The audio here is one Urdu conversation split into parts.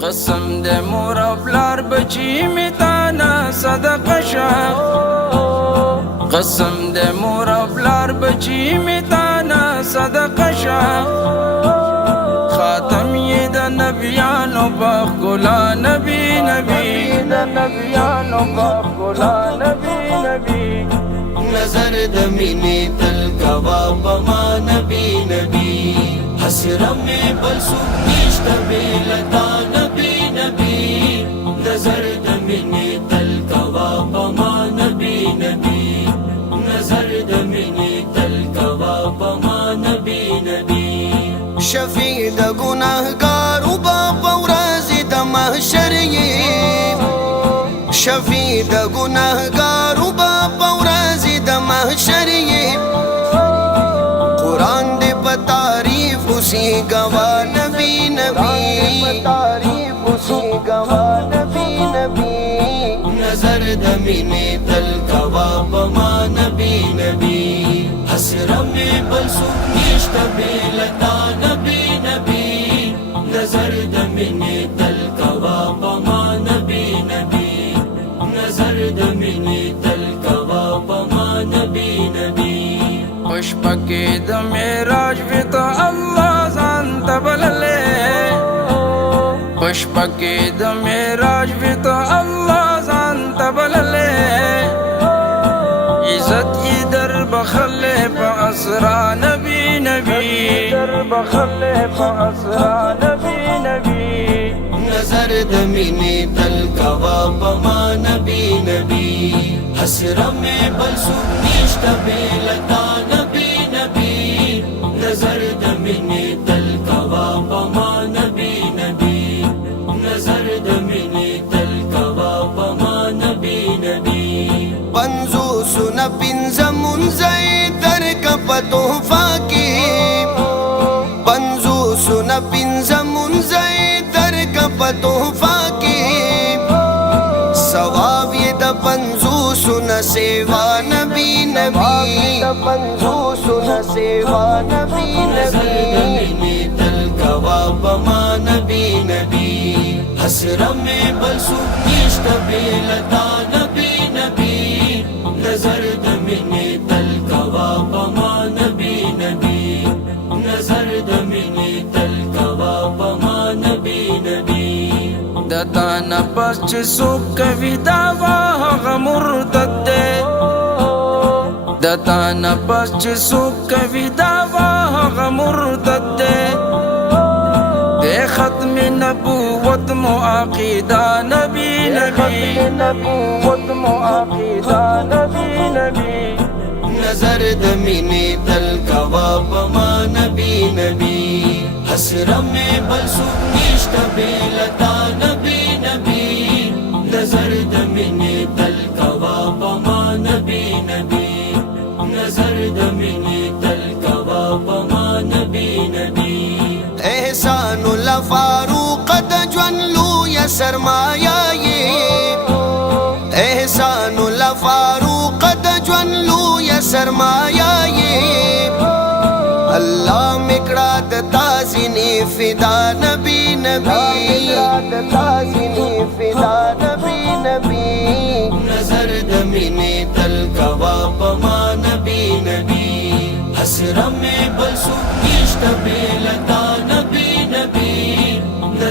قسم دے مور افلار بچی می تانا صدقه شاق قسم دے مور افلار بچی می تانا صدقه شاق خاتم یہ دا نبیانو باخ گلا نبی نبی دا نبیانو باخ گلا نبی نبی نظر دمینے تل کوا پما نبی نبی حسرا میں بل سوک نشتا بیلتا نبی نبی نظر دمینے تل کوا پما نبی نبی نظر دمینے تل کوا پما نبی نبی شفیع دا گناہگارو باپا ورازی دا محشر شفیع دا گناہگارو باپا ورازی دا محشر قرآن دے بتاریف اسی گوا نبی نبی تعریف اسی گوا نبی نبی نظر دمینے تل کوا پما نبی نبی حسرا میں بل سوک نشتا بیلتا نبی نبی نظر دمینے تل کوا پما نبی نبی نظر دمینے تل کوا پما نبی نبی پشپکی د معراج وی تو اللہ ځان ته بللې پشپکی د معراج وی تو اللہ ځان ته بللې عزت یې در بخلې په اسرا نبی نبی در بخلې په اسرا نبی نبی نظر دمینے تل کوا پما نبی نبی حسرا میں بل سوک نشتا بیلتا نبی نبی نظر دمینے تل کوا پما نبی نبی نظر دمینے تل کوا پما نبی نبی پنزو سن پنزم منزئی در کپ تحفہ کی پنزو سن پنزم منزئی در کپ تحفہ کی ثواب یہ دا پنزو سن سیوا نبی نبی پنزو سن سیوا نبی نبی تل کوا پما نبی نبی حسرا میں بل سوک نشتا بیلتا نبی نبی نظر دمینے تل کوا پما نبی نبی نظر دمینے تل کوا پما نبی نبی دتا نفس چې څوک کوي دعوا هغه مرتد دی دتا نفس چې څوک کوي دعوا هغه مرتد دی د ختم نبوت معقیده نبی نبی نبوت معقیده نبی نبی نظر دمینے تل کوا پما نبی نبی حسرا میں بل سوک نشتا بیلتا نبی نبی نظر دمینے تل کوا پما نبی نبی نظر دمینے تل کوا پما نبی نبی احسان اللہ فاروق دا جوان لو یا سرمایہ احسان اللہ فاروق دا جوان لو یا سرمایہ اللہ مکڑا تازینی فدا نبی نبی تازینی فدا نبی نبی نظر دمینے تل کوا پما نبی نبی حسرا میں بل سوک نشتا بیلتا نبی نبی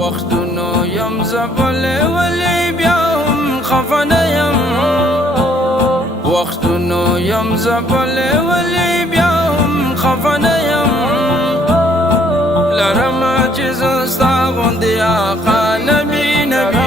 وختونو یم زبله ولی بیا هم خفنه یم وختونو یم زبله ولی بیا هم خفنه یم لرما چې زستا غوندې آقا نبی نبی